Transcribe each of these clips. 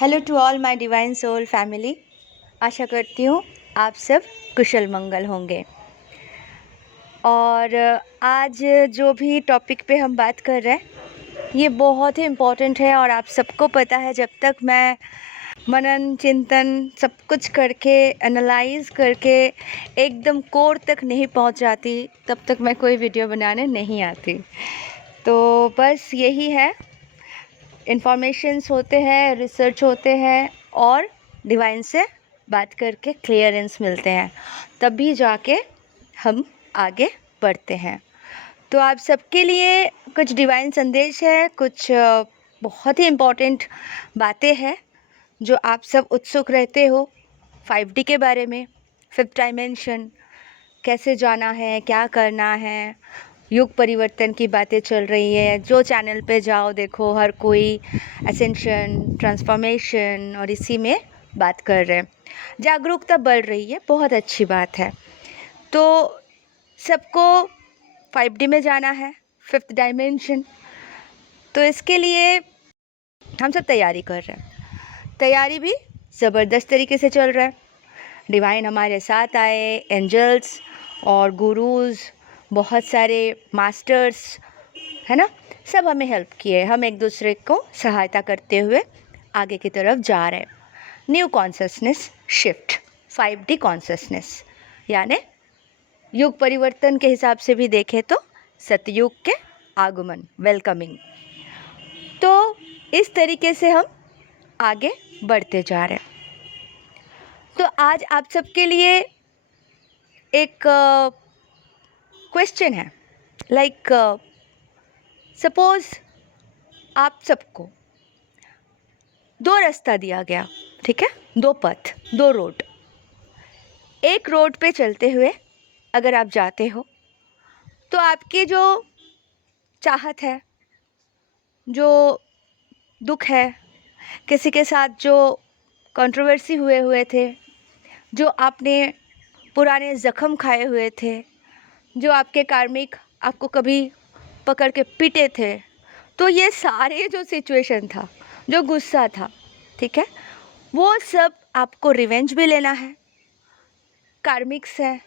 Hello to all my divine soul family. आशा करती हूँ आप सब कुशल मंगल होंगे। और आज जो भी टॉपिक पे हम बात कर रहे हैं ये बहुत ही इम्पोर्टेंट है और आप सबको पता है, जब तक मैं मनन चिंतन सब कुछ करके एनालाइज करके एकदम कोर तक नहीं पहुंच जाती तब तक मैं कोई वीडियो बनाने नहीं आती। तो बस यही है, इन्फॉर्मेशंस होते हैं, रिसर्च होते हैं और डिवाइन से बात करके क्लियरेंस मिलते हैं, तभी जाके हम आगे बढ़ते हैं। तो आप सबके लिए कुछ डिवाइन संदेश है, कुछ बहुत ही इम्पोर्टेंट बातें हैं जो आप सब उत्सुक रहते हो 5D के बारे में। 5th डायमेंशन कैसे जाना है, क्या करना है, युग परिवर्तन की बातें चल रही है। जो चैनल पे जाओ देखो हर कोई एसेंशन, ट्रांसफॉर्मेशन और इसी में बात कर रहे हैं। जागरूकता बढ़ रही है, बहुत अच्छी बात है। तो सबको 5D में जाना है, 5th डायमेंशन। तो इसके लिए हम सब तैयारी कर रहे हैं। तैयारी भी ज़बरदस्त तरीके से चल रहा है। डिवाइन हमारे साथ आए, एंजल्स और गुरुज़, बहुत सारे मास्टर्स है ना, सब हमें हेल्प किए। हम एक दूसरे को सहायता करते हुए आगे की तरफ जा रहे हैं। New consciousness shift, 5D consciousness, यानी युग परिवर्तन के हिसाब से भी देखें तो सतयुग के आगमन, वेलकमिंग। तो इस तरीके से हम आगे बढ़ते जा रहे हैं। तो आज आप सबके लिए एक क्वेश्चन है, लाइक सपोज आप सबको दो रास्ता दिया गया, ठीक है, दो पथ, दो रोड। एक रोड पे चलते हुए अगर आप जाते हो तो आपकी जो चाहत है, जो दुख है, किसी के साथ जो कंट्रोवर्सी हुए थे, जो आपने पुराने ज़ख्म खाए हुए थे, जो आपके कार्मिक आपको कभी पकड़ के पीटे थे, तो ये सारे जो सिचुएशन था, जो गुस्सा था, ठीक है, वो सब आपको रिवेंज भी लेना है। कार्मिक्स है,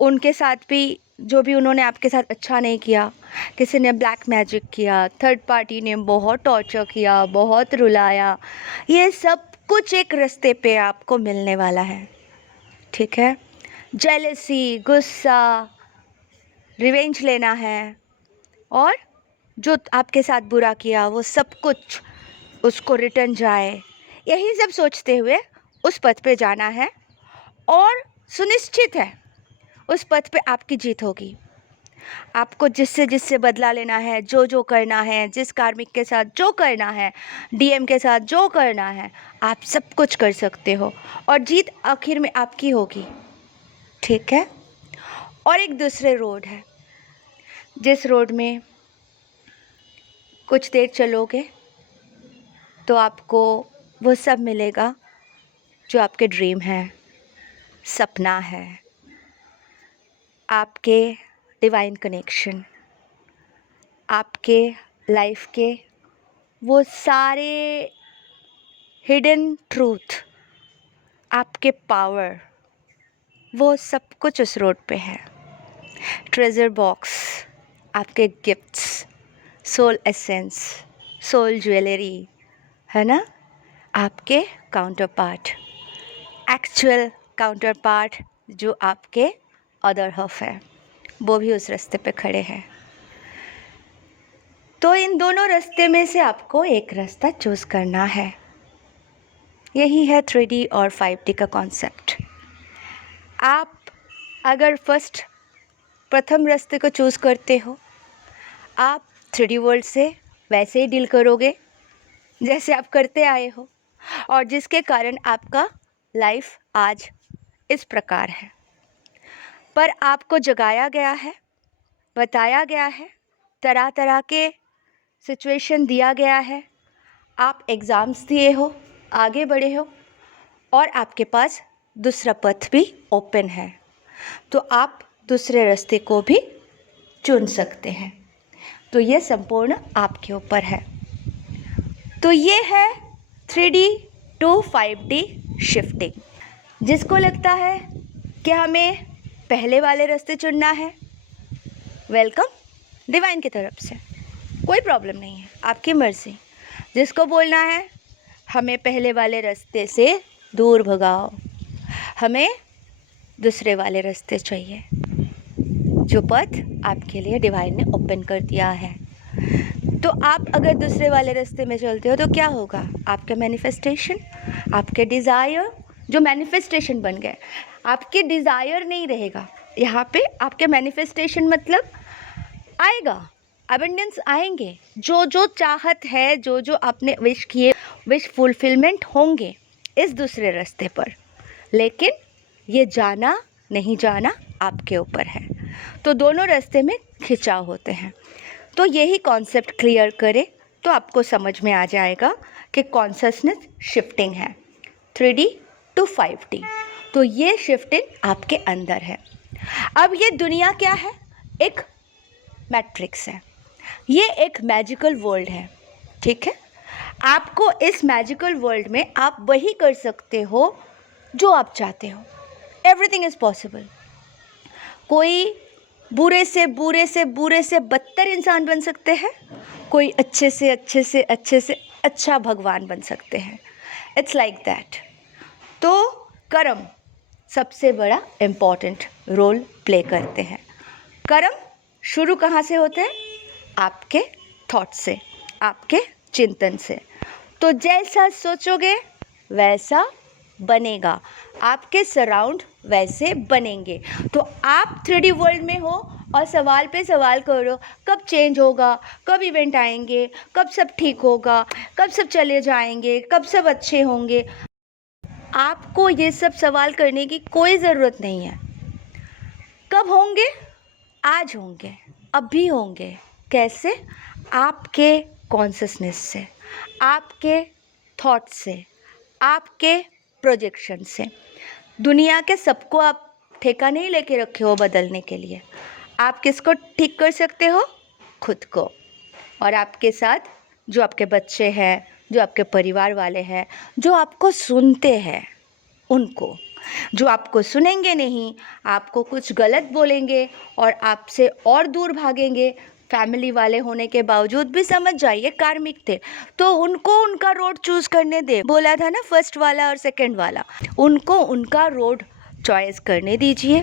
उनके साथ भी जो भी उन्होंने आपके साथ अच्छा नहीं किया, किसी ने ब्लैक मैजिक किया, थर्ड पार्टी ने बहुत टॉर्चर किया, बहुत रुलाया, ये सब कुछ एक रास्ते पे आपको मिलने वाला है, ठीक है। जेलसी, गुस्सा, रिवेंज लेना है और जो आपके साथ बुरा किया वो सब कुछ उसको रिटर्न जाए, यही सब सोचते हुए उस पथ पे जाना है। और सुनिश्चित है उस पथ पे आपकी जीत होगी। आपको जिससे जिससे बदला लेना है, जो जो करना है, जिस कार्मिक के साथ जो करना है, डीएम के साथ जो करना है, आप सब कुछ कर सकते हो और जीत आखिर में आपकी होगी, ठीक है। और एक दूसरे रोड है, जिस रोड में कुछ देर चलोगे तो आपको वो सब मिलेगा जो आपके ड्रीम है, सपना है, आपके डिवाइन कनेक्शन, आपके लाइफ के वो सारे हिडन ट्रूथ, आपके पावर, वो सब कुछ उस रोड पे है। ट्रेजर बॉक्स, आपके gifts, soul essence, soul jewellery, है ना, आपके counterpart, actual counterpart जो आपके अदर हाफ है, वो भी उस रास्ते पे खड़े हैं। तो इन दोनों रास्ते में से आपको एक रास्ता चूज़ करना है। यही है 3D और 5D का कॉन्सेप्ट। आप अगर प्रथम रास्ते को चूज़ करते हो, आप 3D वर्ल्ड से वैसे ही डील करोगे जैसे आप करते आए हो, और जिसके कारण आपका लाइफ आज इस प्रकार है। पर आपको जगाया गया है, बताया गया है, तरह तरह के सिचुएशन दिया गया है, आप एग्ज़ाम्स दिए हो, आगे बढ़े हो और आपके पास दूसरा पथ भी ओपन है, तो आप दूसरे रास्ते को भी चुन सकते हैं। तो ये संपूर्ण आपके ऊपर है। तो ये है 3D to 5D शिफ्टिंग। जिसको लगता है कि हमें पहले वाले रास्ते चुनना है, वेलकम डिवाइन की तरफ से, कोई प्रॉब्लम नहीं है, आपकी मर्ज़ी। जिसको बोलना है हमें पहले वाले रास्ते से दूर भगाओ, हमें दूसरे वाले रास्ते चाहिए, जो पथ आपके लिए डिवाइन ने ओपन कर दिया है। तो आप अगर दूसरे वाले रास्ते में चलते हो तो क्या होगा? आपके मैनिफेस्टेशन, आपके डिज़ायर जो मैनिफेस्टेशन बन गए, आपके डिज़ायर नहीं रहेगा यहाँ पे। आपके मैनिफेस्टेशन मतलब आएगा, अबंडेंस आएंगे, जो जो चाहत है, जो जो आपने विश किए, विश फुलफिलमेंट होंगे इस दूसरे रास्ते पर। लेकिन ये जाना नहीं जाना आपके ऊपर है। तो दोनों रास्ते में खिंचाव होते हैं। तो यही कॉन्सेप्ट क्लियर करें तो आपको समझ में आ जाएगा कि कॉन्शसनेस शिफ्टिंग है 3D to 5D। तो ये शिफ्टिंग आपके अंदर है। अब ये दुनिया क्या है? एक मैट्रिक्स है, ये एक मैजिकल वर्ल्ड है, ठीक है। आपको इस मैजिकल वर्ल्ड में आप वही कर सकते हो जो आप चाहते हो। Everything is possible. कोई बुरे से बदतर इंसान बन सकते हैं, कोई अच्छे से अच्छा भगवान बन सकते हैं। It's like that. तो कर्म सबसे बड़ा इम्पॉर्टेंट रोल प्ले करते हैं। कर्म शुरू कहाँ से होते हैं? आपके थॉट से, आपके चिंतन से। तो जैसा सोचोगे वैसा बनेगा, आपके सराउंड वैसे बनेंगे। तो आप 3D वर्ल्ड में हो और सवाल पे सवाल करो, कब चेंज होगा, कब इवेंट आएंगे, कब सब ठीक होगा, कब सब चले जाएंगे, कब सब अच्छे होंगे। आपको ये सब सवाल करने की कोई ज़रूरत नहीं है। कब होंगे? आज होंगे, अभी होंगे। कैसे? आपके कॉन्शसनेस से, आपके थॉट से, आपके प्रोजेक्शन से। दुनिया के सबको आप ठेका नहीं लेके रखे हो बदलने के लिए। आप किसको ठीक कर सकते हो? खुद को। और आपके साथ जो आपके बच्चे हैं, जो आपके परिवार वाले हैं, जो आपको सुनते हैं उनको। जो आपको सुनेंगे नहीं, आपको कुछ गलत बोलेंगे और आपसे और दूर भागेंगे, फैमिली वाले होने के बावजूद भी समझ जाइए कार्मिक थे, तो उनको उनका रोड चूज़ करने दे। बोला था ना, फर्स्ट वाला और सेकंड वाला, उनको उनका रोड चॉइस करने दीजिए।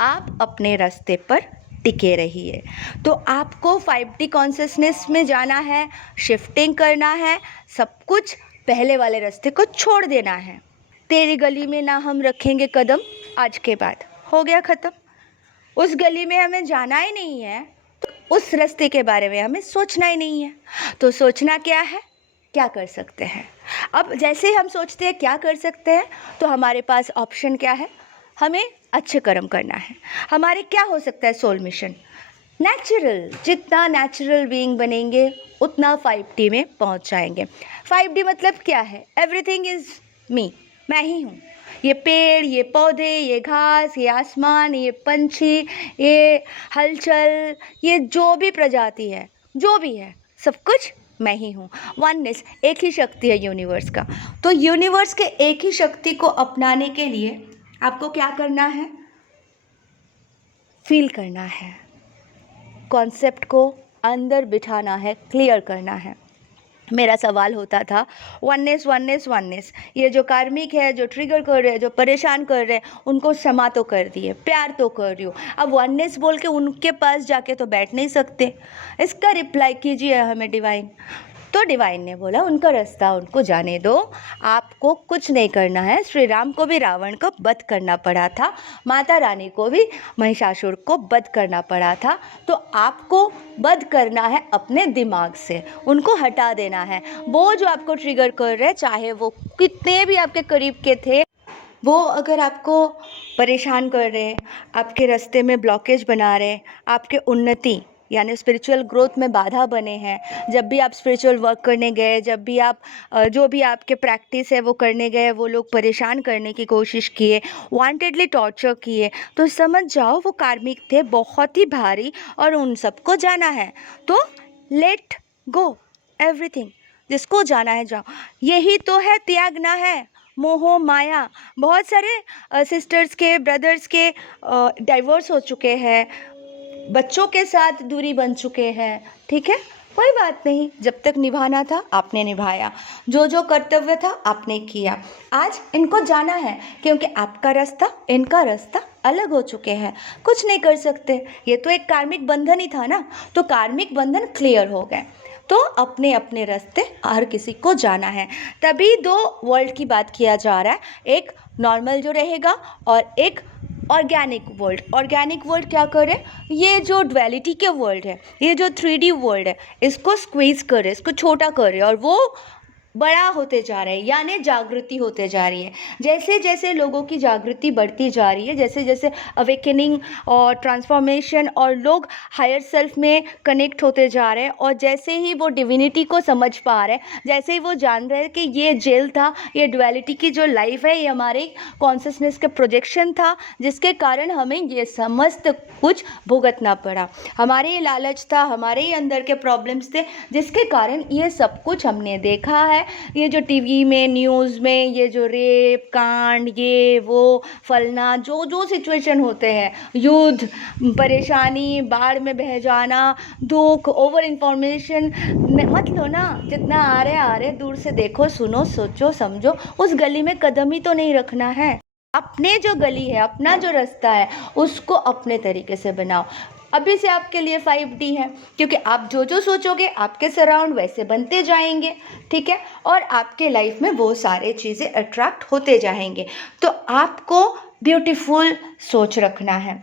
आप अपने रास्ते पर टिके रहिए। तो आपको 5D कॉन्शसनेस में जाना है, शिफ्टिंग करना है, सब कुछ पहले वाले रास्ते को छोड़ देना है। तेरी गली में ना हम रखेंगे कदम, आज के बाद हो गया ख़त्म। उस गली में हमें जाना ही नहीं है, उस रास्ते के बारे में हमें सोचना ही नहीं है। तो सोचना क्या है, क्या कर सकते हैं। अब जैसे हम सोचते हैं क्या कर सकते हैं, तो हमारे पास ऑप्शन क्या है? हमें अच्छे कर्म करना है। हमारे क्या हो सकता है सोल मिशन? नेचुरल, जितना नेचुरल बीइंग बनेंगे उतना 5D में पहुंच जाएंगे। 5D मतलब क्या है? एवरीथिंग इज़ मी, मैं ही हूँ। ये पेड़, ये पौधे, ये घास, ये आसमान, ये पंछी, ये हलचल, ये जो भी प्रजाति है, जो भी है, सब कुछ मैं ही हूँ। वननेस, एक ही शक्ति है यूनिवर्स का। तो यूनिवर्स के एक ही शक्ति को अपनाने के लिए आपको क्या करना है? फील करना है, कॉन्सेप्ट को अंदर बिठाना है, क्लियर करना है। मेरा सवाल होता था वननेस वननेस वननेस, ये जो कार्मिक है, जो ट्रिगर कर रहे हैं, जो परेशान कर रहे हैं, उनको क्षमा तो कर दिए, प्यार तो कर रही हूँ, अब वननेस बोल के उनके पास जाके तो बैठ नहीं सकते। इसका रिप्लाई कीजिए हमें डिवाइन। तो डिवाइन ने बोला उनका रास्ता उनको जाने दो, आपको कुछ नहीं करना है। श्री राम को भी रावण को वध करना पड़ा था, माता रानी को भी महिषासुर को वध करना पड़ा था। तो आपको वध करना है अपने दिमाग से, उनको हटा देना है। वो जो आपको ट्रिगर कर रहे हैं, चाहे वो कितने भी आपके करीब के थे, वो अगर आपको परेशान कर रहे हैं, आपके रास्ते में ब्लॉकेज बना रहे हैं, आपके उन्नति यानी स्पिरिचुअल ग्रोथ में बाधा बने हैं। जब भी आप स्पिरिचुअल वर्क करने गए, जब भी आप जो भी आपके प्रैक्टिस है वो करने गए, वो लोग परेशान करने की कोशिश किए, वांटेडली टॉर्चर किए, तो समझ जाओ वो कार्मिक थे, बहुत ही भारी, और उन सबको जाना है। तो लेट गो एवरीथिंग, जिसको जाना है जाओ। यही तो है त्यागना है, मोह माया। बहुत सारे सिस्टर्स के, ब्रदर्स के डाइवोर्स हो चुके हैं, बच्चों के साथ दूरी बन चुके हैं, ठीक है, कोई बात नहीं, जब तक निभाना था आपने निभाया, जो जो कर्तव्य था आपने किया। आज इनको जाना है, क्योंकि आपका रास्ता, इनका रास्ता अलग हो चुके हैं, कुछ नहीं कर सकते। ये तो एक कार्मिक बंधन ही था ना, तो कार्मिक बंधन क्लियर हो गए, तो अपने अपने रास्ते हर किसी को जाना है। तभी दो वर्ल्ड की बात किया जा रहा है, एक नॉर्मल जो रहेगा और एक ऑर्गेनिक वर्ल्ड। ऑर्गेनिक वर्ल्ड क्या करे, ये जो ड्वेलिटी के वर्ल्ड है, ये जो 3D वर्ल्ड है, इसको स्क्वीज करे, इसको छोटा करे, और वो बड़ा होते जा रहा है, यानी जागृति होते जा रही है। जैसे जैसे लोगों की जागृति बढ़ती जा रही है, जैसे जैसे अवेकनिंग और ट्रांसफॉर्मेशन और लोग हायर सेल्फ में कनेक्ट होते जा रहे हैं, और जैसे ही वो डिविनिटी को समझ पा रहे हैं, जैसे ही वो जान रहे हैं कि ये जेल था, ये डुअलिटी की जो लाइफ है, ये हमारे कॉन्शियसनेस का प्रोजेक्शन था, जिसके कारण हमें ये समस्त कुछ भुगतना पड़ा। हमारे ये लालच था, हमारे ही अंदर के प्रॉब्लम्स थे, जिसके कारण ये सब कुछ हमने देखा है। ये जो टीवी में, न्यूज़ में, ये जो रेप कांड, ये वो फलना, जो जो सिचुएशन होते हैं, युद्ध, परेशानी, बाढ़ में बह जाना, दुख, ओवर इंफॉर्मेशन, मत लो ना, जितना आ रहे दूर से देखो, सुनो, सोचो, समझो, उस गली में कदम ही तो नहीं रखना है। अपने जो गली है, अपना जो रास्ता है, उसको अपने तरीके से बनाओ। अभी से आपके लिए 5D है, क्योंकि आप जो जो सोचोगे आपके सराउंड वैसे बनते जाएंगे, ठीक है, और आपके लाइफ में वो सारे चीज़ें अट्रैक्ट होते जाएंगे। तो आपको ब्यूटीफुल सोच रखना है,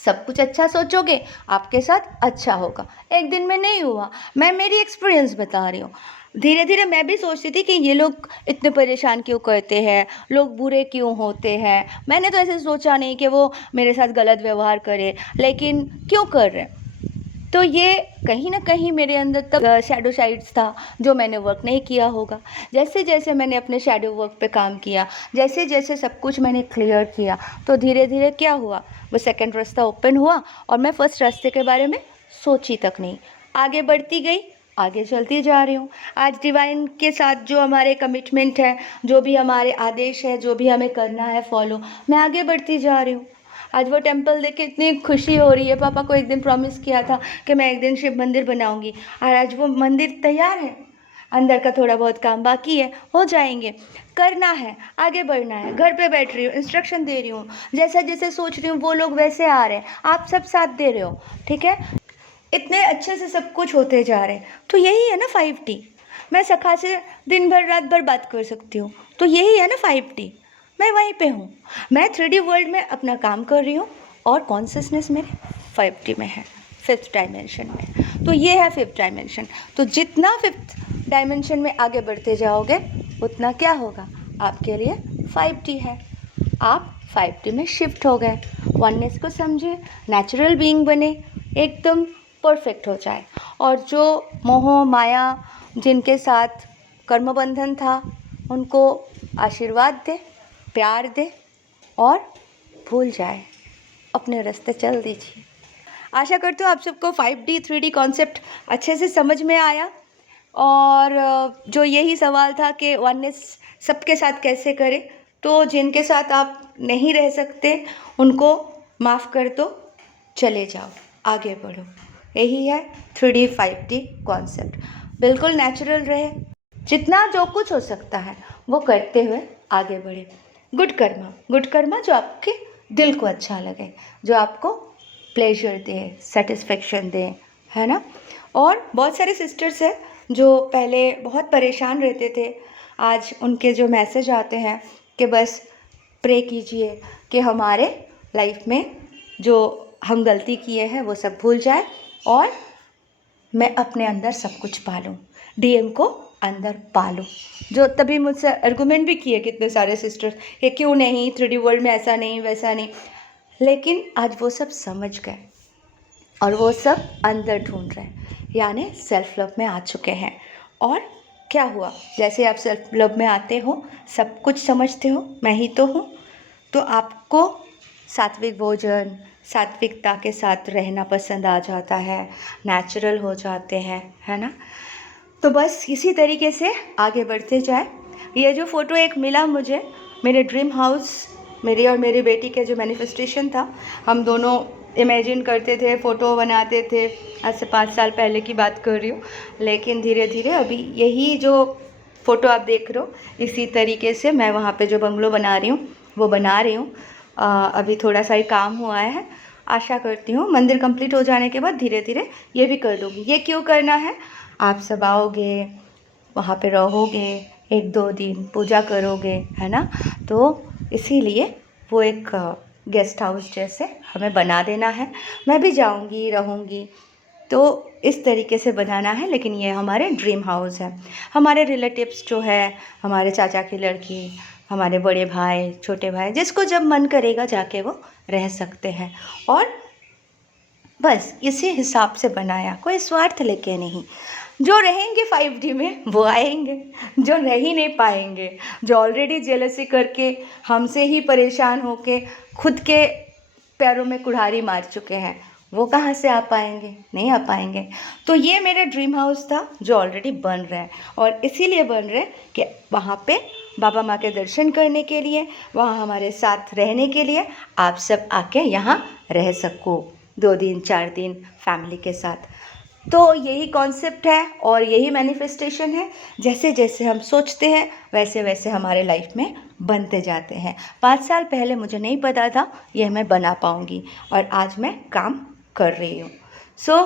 सब कुछ अच्छा सोचोगे, आपके साथ अच्छा होगा। एक दिन में नहीं हुआ, मैं मेरी एक्सपीरियंस बता रही हूँ। धीरे धीरे मैं भी सोचती थी कि ये लोग इतने परेशान क्यों करते हैं, लोग बुरे क्यों होते हैं। मैंने तो ऐसे सोचा नहीं कि वो मेरे साथ गलत व्यवहार करे, लेकिन क्यों कर रहे हैं। तो ये कहीं ना कहीं मेरे अंदर तक शैडो साइड्स था, जो मैंने वर्क नहीं किया होगा। जैसे जैसे मैंने अपने शैडो वर्क पे काम किया, जैसे जैसे सब कुछ मैंने क्लियर किया, तो धीरे धीरे क्या हुआ, वो सेकंड रास्ता ओपन हुआ, और मैं फर्स्ट रास्ते के बारे में सोची तक नहीं, आगे बढ़ती गई, आगे चलती जा रही हूँ। आज डिवाइन के साथ जो हमारे कमिटमेंट है, जो भी हमारे आदेश है, जो भी हमें करना है फॉलो, मैं आगे बढ़ती जा रही हूँ। आज वो टेम्पल देख के इतनी खुशी हो रही है। पापा को एक दिन प्रॉमिस किया था कि मैं एक दिन शिव मंदिर बनाऊंगी, और आज वो मंदिर तैयार है। अंदर का थोड़ा बहुत काम बाकी है, हो जाएंगे। करना है, आगे बढ़ना है। घर पे बैठ रही हूँ, इंस्ट्रक्शन दे रही हूँ, जैसा जैसे सोच रही हूँ वो लोग वैसे आ रहे हैं, आप सब साथ दे रहे हो, ठीक है, इतने अच्छे से सब कुछ होते जा रहे हैं। तो यही है ना 5D। मैं सखा से दिन भर रात भर बात कर सकती हूँ, तो यही है ना 5D। मैं वहीं पे हूँ, मैं 3D वर्ल्ड में अपना काम कर रही हूँ, और कॉन्शियसनेस मेरे 5D में है, 5th डायमेंशन में। तो ये है 5th डायमेंशन। तो जितना 5th डायमेंशन में आगे बढ़ते जाओगे, उतना क्या होगा, आपके लिए 5D है, आप 5D में शिफ्ट हो गए। वननेस को समझे, नेचुरल बीइंग बने, एकदम परफेक्ट हो जाए। और जो मोह माया जिनके साथ कर्म बंधन था, उनको आशीर्वाद दे, प्यार दे, और भूल जाए, अपने रास्ते चल दीजिए। आशा करती हूँ आप सबको 5D 3D कॉन्सेप्ट अच्छे से समझ में आया। और जो यही सवाल था कि वननेस सबके साथ कैसे करें, तो जिनके साथ आप नहीं रह सकते उनको माफ़ कर दो, चले जाओ, आगे बढ़ो। यही है 3D 5D कॉन्सेप्ट। बिल्कुल नेचुरल रहे, जितना जो कुछ हो सकता है वो करते हुए आगे बढ़े। गुड कर्मा जो आपके दिल को अच्छा लगे, जो आपको प्लेजर दे, सेटिस्फेक्शन दे, है ना। और बहुत सारे सिस्टर्स हैं जो पहले बहुत परेशान रहते थे, आज उनके जो मैसेज आते हैं कि बस प्रे कीजिए कि हमारे लाइफ में जो हम गलती किए हैं वो सब भूल जाए, और मैं अपने अंदर सब कुछ पालूँ, DM को अंदर पालूँ। जो तभी मुझसे आर्गूमेंट भी किए कितने सारे सिस्टर्स कि क्यों नहीं, 3D वर्ल्ड में ऐसा नहीं वैसा नहीं, लेकिन आज वो सब समझ गए, और वो सब अंदर ढूंढ रहे हैं, यानी सेल्फ लव में आ चुके हैं। और क्या हुआ, जैसे आप सेल्फ लव में आते हो, सब कुछ समझते हो, मैं ही तो हूँ, तो आपको सात्विक भोजन, सात्विकता के साथ रहना पसंद आ जाता है, नेचुरल हो जाते हैं, है ना। तो बस इसी तरीके से आगे बढ़ते जाए। ये जो फ़ोटो एक मिला मुझे, मेरे ड्रीम हाउस, मेरी और मेरी बेटी के जो मैनिफेस्टेशन था, हम दोनों इमेजिन करते थे, फ़ोटो बनाते थे। आज से 5 साल पहले की बात कर रही हूँ। लेकिन धीरे धीरे अभी यही जो फ़ोटो आप देख रहे हो, इसी तरीके से मैं वहाँ पे जो बंगलो बना रही हूँ वो बना रही हूँ। अभी थोड़ा सा ही काम हुआ है। आशा करती हूँ मंदिर कंप्लीट हो जाने के बाद धीरे धीरे ये भी कर लूँगी। ये क्यों करना है, आप सब आओगे, वहाँ पे रहोगे, 1-2 दिन पूजा करोगे, है ना। तो इसीलिए वो एक गेस्ट हाउस जैसे हमें बना देना है। मैं भी जाऊँगी, रहूँगी, तो इस तरीके से बनाना है। लेकिन ये हमारे ड्रीम हाउस है। हमारे रिलेटिव्स जो है, हमारे चाचा की लड़की, हमारे बड़े भाई, छोटे भाई, जिसको जब मन करेगा जाके वो रह सकते हैं। और बस इसी हिसाब से बनाया, कोई स्वार्थ लेके नहीं। जो रहेंगे 5D में वो आएंगे, जो रह ही नहीं पाएंगे, जो ऑलरेडी जेलसी करके हमसे ही परेशान होके खुद के पैरों में कुल्हाड़ी मार चुके हैं, वो कहाँ से आ पाएंगे, नहीं आ पाएंगे। तो ये मेरा ड्रीम हाउस था जो ऑलरेडी बन रहा है, और इसीलिए बन रहा है कि वहाँ पे बाबा माँ के दर्शन करने के लिए, वहाँ हमारे साथ रहने के लिए आप सब आके यहाँ रह सको 2 दिन 4 दिन फैमिली के साथ। तो यही कॉन्सेप्ट है और यही मैनिफेस्टेशन है। जैसे जैसे हम सोचते हैं वैसे वैसे हमारे लाइफ में बनते जाते हैं। 5 साल पहले मुझे नहीं पता था यह मैं बना पाऊँगी, और आज मैं काम कर रही हूँ। सो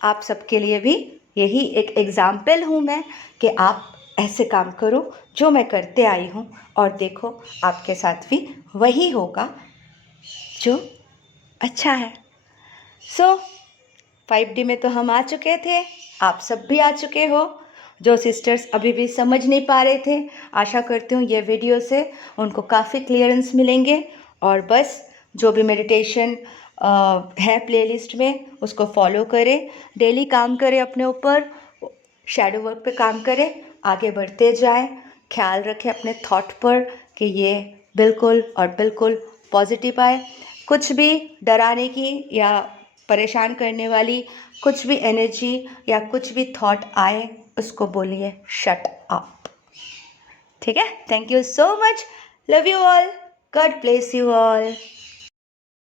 आप सबके लिए भी यही एक एग्ज़ाम्पल हूँ मैं कि आप ऐसे काम करो जो मैं करते आई हूँ, और देखो आपके साथ भी वही होगा जो अच्छा है। सो 5D में तो हम आ चुके थे, आप सब भी आ चुके हो। जो सिस्टर्स अभी भी समझ नहीं पा रहे थे, आशा करती हूँ ये वीडियो से उनको काफ़ी क्लियरेंस मिलेंगे। और बस जो भी मेडिटेशन है प्लेलिस्ट में उसको फॉलो करें, डेली काम करें अपने ऊपर, शैडो वर्क पे काम करें, आगे बढ़ते जाएं। ख्याल रखें अपने थॉट पर कि ये बिल्कुल और बिल्कुल पॉजिटिव आए। कुछ भी डराने की या परेशान करने वाली कुछ भी एनर्जी या कुछ भी थॉट आए, उसको बोलिए शट अप। ठीक है। Thank you so much, love you all, God bless you all.